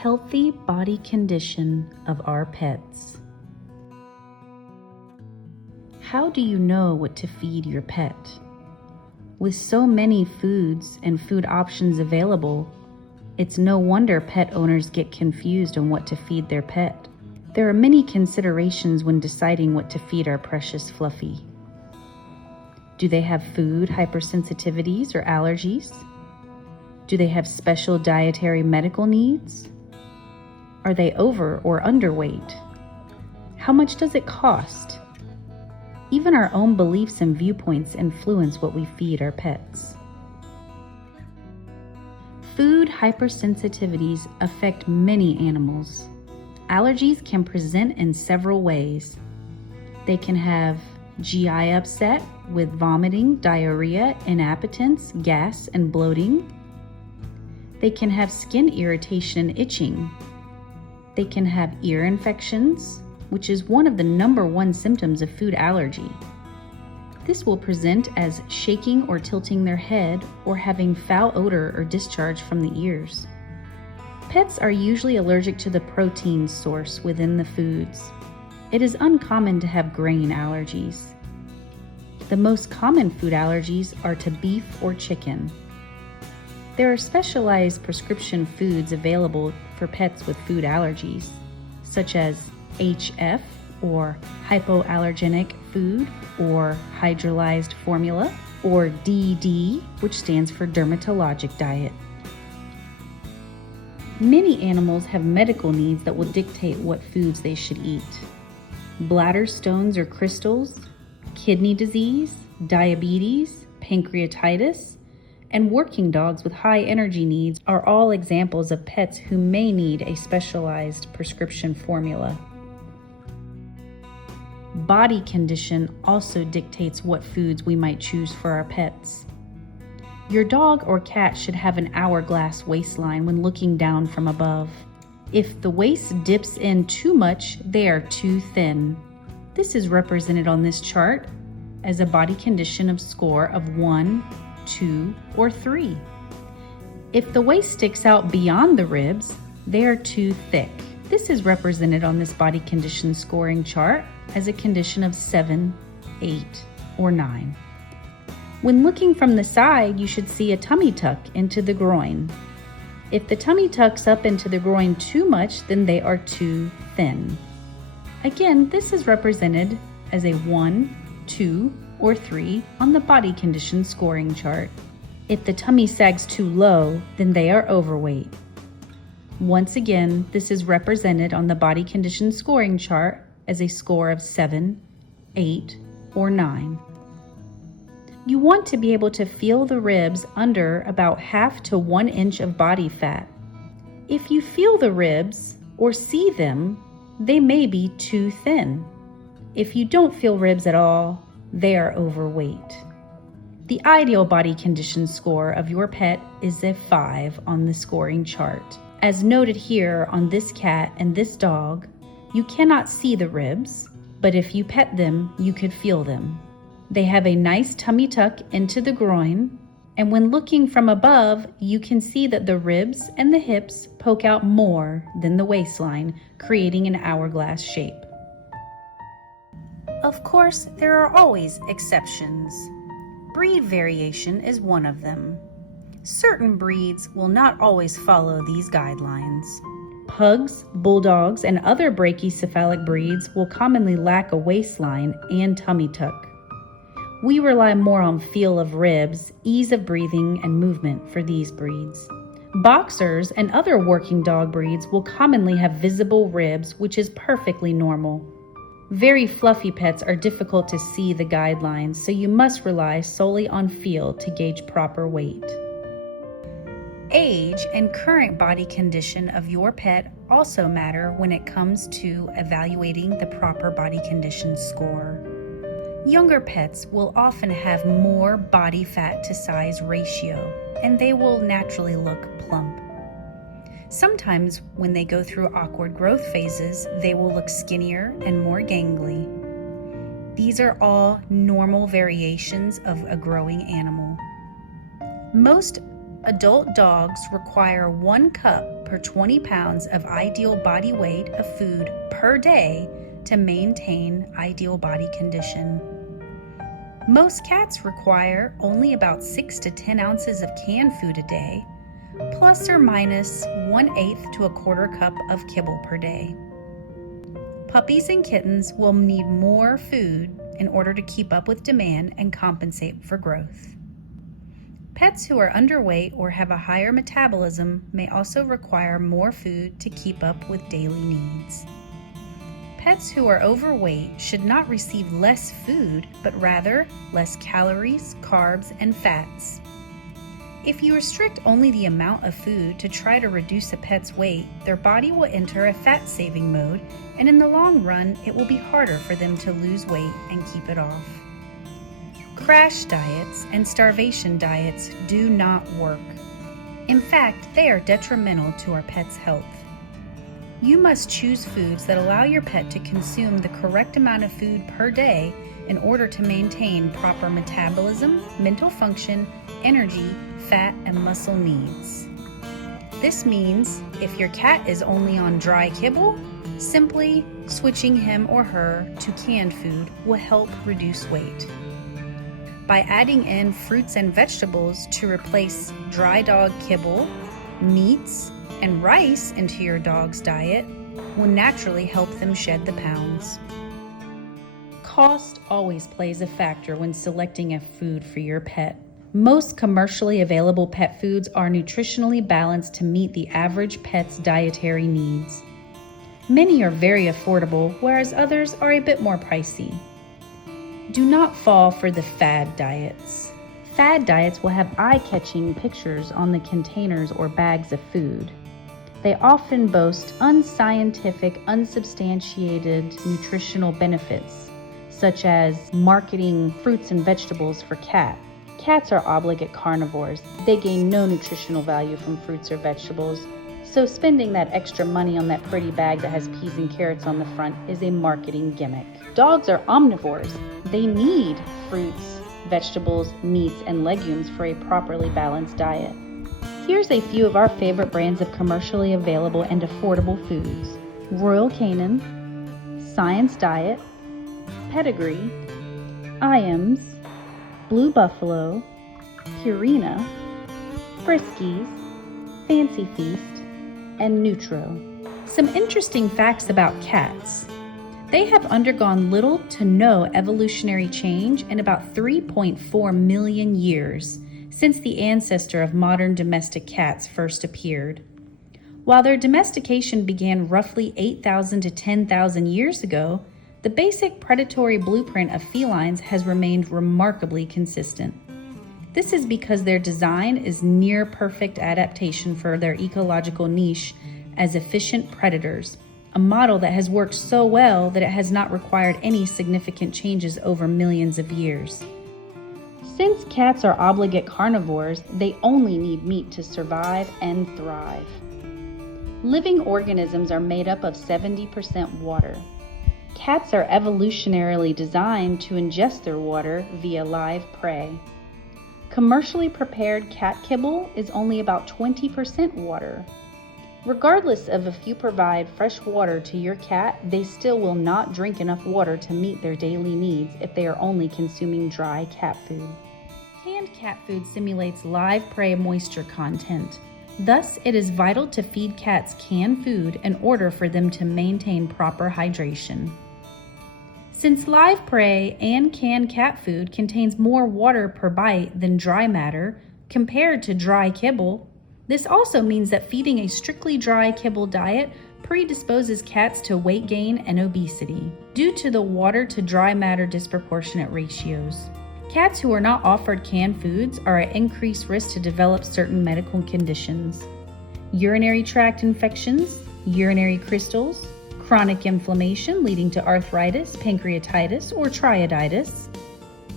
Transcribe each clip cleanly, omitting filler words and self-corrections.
Healthy body condition of our pets. How do you know what to feed your pet? With so many foods and food options available, it's no wonder pet owners get confused on what to feed their pet. There are many considerations when deciding what to feed our precious Fluffy. Do they have food hypersensitivities or allergies? Do they have special dietary medical needs? Are they over or underweight? How much does it cost? Even our own beliefs and viewpoints influence what we feed our pets. Food hypersensitivities affect many animals. Allergies can present in several ways. They can have GI upset with vomiting, diarrhea, inappetence, gas, and bloating. They can have skin irritation and itching. They can have ear infections, which is one of the #1 symptoms of food allergy. This will present as shaking or tilting their head or having foul odor or discharge from the ears. Pets are usually allergic to the protein source within the foods. It is uncommon to have grain allergies. The most common food allergies are to beef or chicken. There are specialized prescription foods available for pets with food allergies, such as HF or hypoallergenic food or hydrolyzed formula, or DD, which stands for dermatologic diet. Many animals have medical needs that will dictate what foods they should eat. Bladder stones or crystals, kidney disease, diabetes, pancreatitis, and working dogs with high energy needs are all examples of pets who may need a specialized prescription formula. Body condition also dictates what foods we might choose for our pets. Your dog or cat should have an hourglass waistline when looking down from above. If the waist dips in too much, they are too thin. This is represented on this chart as a body condition of score of 1, 2, or 3. If the waist sticks out beyond the ribs, they are too thick. This is represented on this body condition scoring chart as a condition of 7, 8, or 9. When looking from the side, you should see a tummy tuck into the groin. If the tummy tucks up into the groin too much, then they are too thin. Again, this is represented as a 1, 2, or 3 on the body condition scoring chart. If the tummy sags too low, then they are overweight. Once again, this is represented on the body condition scoring chart as a score of 7, 8, or 9. You want to be able to feel the ribs under about 1/2 to 1 inch of body fat. If you feel the ribs or see them, they may be too thin. If you don't feel ribs at all, they are overweight. The ideal body condition score of your pet is a 5 on the scoring chart. As noted here on this cat and this dog, you cannot see the ribs, but if you pet them, you could feel them. They have a nice tummy tuck into the groin, and when looking from above, you can see that the ribs and the hips poke out more than the waistline, creating an hourglass shape. Of course, there are always exceptions. Breed variation is one of them. Certain breeds will not always follow these guidelines. Pugs, bulldogs, and other brachycephalic breeds will commonly lack a waistline and tummy tuck. We rely more on feel of ribs, ease of breathing, and movement for these breeds. Boxers and other working dog breeds will commonly have visible ribs, which is perfectly normal. Very fluffy pets are difficult to see the guidelines, so you must rely solely on feel to gauge proper weight. Age and current body condition of your pet also matter when it comes to evaluating the proper body condition score. Younger pets will often have more body fat to size ratio, and they will naturally look plump. Sometimes when they go through awkward growth phases, they will look skinnier and more gangly. These are all normal variations of a growing animal. Most adult dogs require 1 cup per 20 pounds of ideal body weight of food per day to maintain ideal body condition. Most cats require only about 6 to 10 ounces of canned food a day, plus or minus 1/8 to a quarter cup of kibble per day. Puppies and kittens will need more food in order to keep up with demand and compensate for growth. Pets who are underweight or have a higher metabolism may also require more food to keep up with daily needs. Pets who are overweight should not receive less food, but rather less calories, carbs, and fats. If you restrict only the amount of food to try to reduce a pet's weight, their body will enter a fat-saving mode, and in the long run, it will be harder for them to lose weight and keep it off. Crash diets and starvation diets do not work. In fact, they are detrimental to our pet's health. You must choose foods that allow your pet to consume the correct amount of food per day in order to maintain proper metabolism, mental function, energy, fat, and muscle needs. This means if your cat is only on dry kibble, simply switching him or her to canned food will help reduce weight. By adding in fruits and vegetables to replace dry dog kibble, meats, and rice into your dog's diet will naturally help them shed the pounds. Cost always plays a factor when selecting a food for your pet. Most commercially available pet foods are nutritionally balanced to meet the average pet's dietary needs. Many are very affordable, whereas others are a bit more pricey. Do not fall for the fad diets. Fad diets will have eye-catching pictures on the containers or bags of food. They often boast unscientific, unsubstantiated nutritional benefits, such as marketing fruits and vegetables for cats. Cats are obligate carnivores. They gain no nutritional value from fruits or vegetables, so spending that extra money on that pretty bag that has peas and carrots on the front is a marketing gimmick. Dogs are omnivores. They need fruits, vegetables, meats, and legumes for a properly balanced diet. Here's a few of our favorite brands of commercially available and affordable foods: Royal Canin, Science Diet, Pedigree, Iams, Blue Buffalo, Purina, Friskies, Fancy Feast, and Nutro. Some interesting facts about cats. They have undergone little to no evolutionary change in about 3.4 million years since the ancestor of modern domestic cats first appeared. While their domestication began roughly 8,000 to 10,000 years ago, the basic predatory blueprint of felines has remained remarkably consistent. This is because their design is near perfect adaptation for their ecological niche as efficient predators, a model that has worked so well that it has not required any significant changes over millions of years. Since cats are obligate carnivores, they only need meat to survive and thrive. Living organisms are made up of 70% water. Cats are evolutionarily designed to ingest their water via live prey. Commercially prepared cat kibble is only about 20% water. Regardless of if you provide fresh water to your cat, they still will not drink enough water to meet their daily needs if they are only consuming dry cat food. Canned cat food simulates live prey moisture content. Thus, it is vital to feed cats canned food in order for them to maintain proper hydration. Since live prey and canned cat food contains more water per bite than dry matter compared to dry kibble, this also means that feeding a strictly dry kibble diet predisposes cats to weight gain and obesity due to the water to dry matter disproportionate ratios. Cats who are not offered canned foods are at increased risk to develop certain medical conditions: urinary tract infections, urinary crystals, chronic inflammation leading to arthritis, pancreatitis, or triaditis,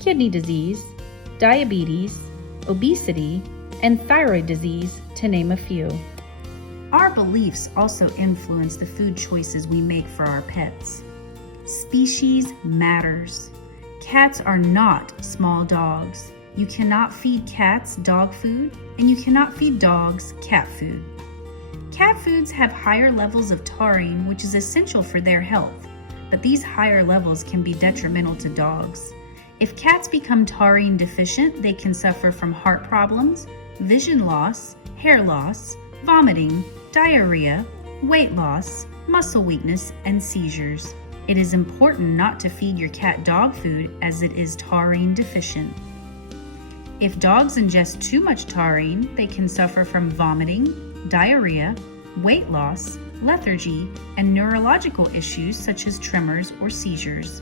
kidney disease, diabetes, obesity, and thyroid disease, to name a few. Our beliefs also influence the food choices we make for our pets. Species matters. Cats are not small dogs. You cannot feed cats dog food, and you cannot feed dogs cat food. Cat foods have higher levels of taurine, which is essential for their health, but these higher levels can be detrimental to dogs. If cats become taurine deficient, they can suffer from heart problems, vision loss, hair loss, vomiting, diarrhea, weight loss, muscle weakness, and seizures. It is important not to feed your cat dog food as it is taurine deficient. If dogs ingest too much taurine, they can suffer from vomiting, diarrhea, weight loss, lethargy, and neurological issues such as tremors or seizures.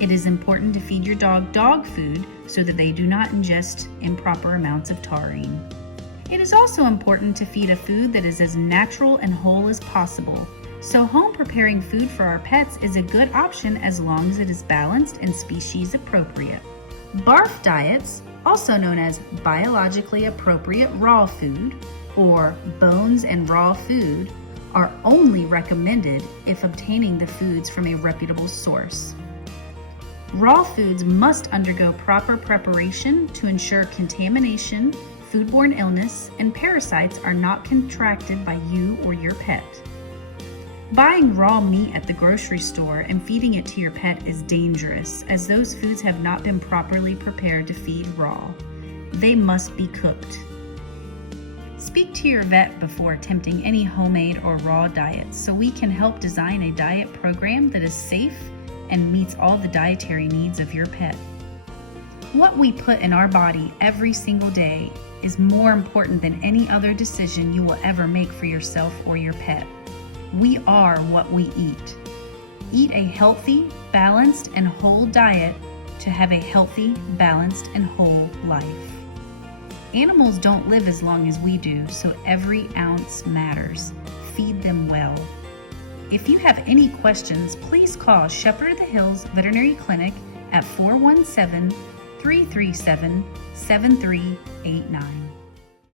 It is important to feed your dog food so that they do not ingest improper amounts of taurine. It is also important to feed a food that is as natural and whole as possible. So home preparing food for our pets is a good option as long as it is balanced and species appropriate. BARF diets, also known as biologically appropriate raw food or bones and raw food, are only recommended if obtaining the foods from a reputable source. Raw foods must undergo proper preparation to ensure contamination, foodborne illness, and parasites are not contracted by you or your pet. Buying raw meat at the grocery store and feeding it to your pet is dangerous, as those foods have not been properly prepared to feed raw. They must be cooked. Speak to your vet before attempting any homemade or raw diets so we can help design a diet program that is safe and meets all the dietary needs of your pet. What we put in our body every single day is more important than any other decision you will ever make for yourself or your pet. We are what we eat. Eat a healthy, balanced, and whole diet to have a healthy, balanced, and whole life. Animals don't live as long as we do, so every ounce matters. Feed them well. If you have any questions, please call Shepherd of the Hills Veterinary Clinic at 417-337-7389.